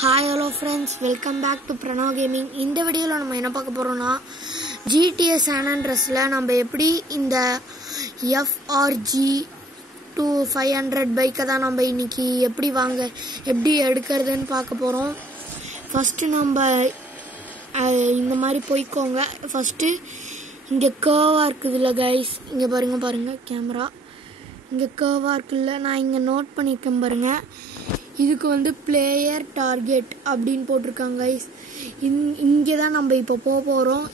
Hi hello friends, welcome back to Pranav gaming. இந்த வீடியோவில் நம்ம என்ன பார்க்க போகிறோம்னா, GTA San Andreasல நம்ம எப்படி இந்த FRG 500 பைக்கை தான் நம்ம இன்னைக்கு எப்படி எடுக்கிறதுன்னு பார்க்க போகிறோம். ஃபஸ்ட்டு நம்ம இந்த மாதிரி போய்க்கோங்க. ஃபஸ்ட்டு இங்கே கேர்வாக இருக்குதுல்ல கைஸ், இங்கே பாருங்கள் கேமரா இங்கே கேர்வாக இருக்குல்ல, நான் இங்கே நோட் பண்ணியிருக்கேன் பாருங்கள். இதுக்கு பிளேயர் டார்கெட் அப்படின்னு போட்டிருக்காங்க கைஸ். இங்கே தான் நம்ம இப்போ போக போகிறோம்.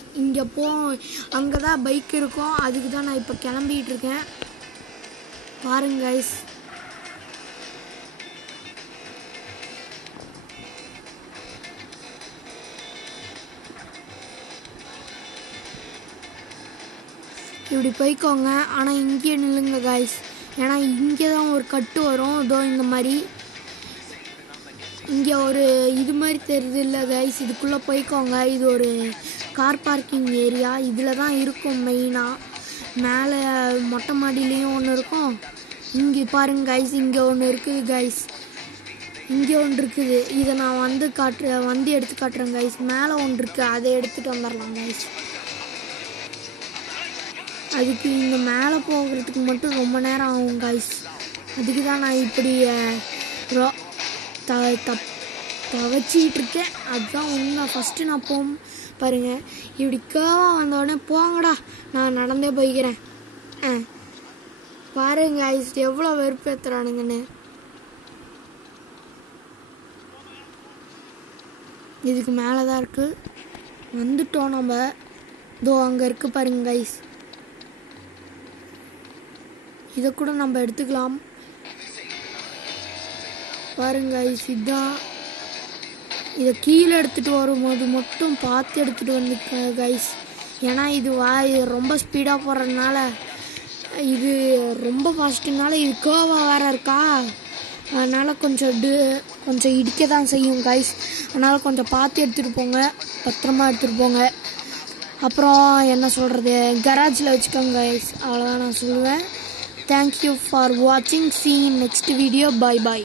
அங்கே தான் பைக் இருக்கும், அதுக்கு தான் நான் இப்போ கிளம்பிகிட்டு இருக்கேன். பாருங்க கைஸ், இப்படி போய்க்கோங்க. ஆனால் இங்கே நில்லுங்க கைஸ், ஏன்னா இங்கே தான் ஒரு கட்டு வரும். இதோ இந்த மாதிரி இங்கே ஒரு இது மாதிரி தெரியுது இல்லை கைஸ், இதுக்குள்ளே போய்க்கோங்க. இது ஒரு கார் பார்க்கிங் ஏரியா. இதில் தான் இருக்கும் மெயினாக. மேலே மொட்டை மாடியிலையும் ஒன்று இருக்கும். இங்கே பாருங்க கைஸ், இங்கே ஒன்று இருக்குது கைஸ், இங்கே ஒன்று இருக்குது. இதை நான் எடுத்து காட்டுறேன் கைஸ். மேலே ஒன்று இருக்குது, அதை எடுத்துகிட்டு வந்துடலாம் கைஸ். அதுக்கு இந்த மேலே போகிறதுக்கு மட்டும் ரொம்ப நேரம் ஆகும் கைஸ். அதுக்கு தான் நான் இப்படி தவச்சிக்கிட்டு இருக்கேன். அதுதான் உண்மை. ஃபஸ்ட்டு நான் பாருங்கள், இப்படி கேவாக வந்தோடனே போங்கடா, நான் நடந்தே போய்க்கிறேன். பாருங்க கைஸ், எவ்வளோ வெறுப்பேற்றுறானுங்கன்னு. இதுக்கு மேலே தான் இருக்குது, வந்துட்டோம் நம்ம. இதோ அங்கே இருக்குது பாருங்க கைஸ், இதை கூட நம்ம எடுத்துக்கலாம். பாருங்க கைஸ், இதுதான். இதை கீழே எடுத்துகிட்டு வரும்போது மட்டும் பார்த்து எடுத்துகிட்டு வந்துக்க கைஸ். ஏன்னா இது ரொம்ப ஸ்பீடாக போகிறதுனால, இது ரொம்ப ஃபாஸ்ட்டுனால, இது கேர்வாக வேறு இருக்கா, அதனால் கொஞ்சம் இடிக்க தான் செய்யும் கைஸ். அதனால் கொஞ்சம் பார்த்து எடுத்துகிட்டு போங்க, பத்திரமா எடுத்துகிட்டு போங்க. அப்புறம் என்ன சொல்கிறது, கராஜில் வச்சுக்கோங்க கைஸ். அவ்வளோதான் நான் சொல்லுவேன். தேங்க்யூ ஃபார் வாட்சிங். see you in next video. bye bye.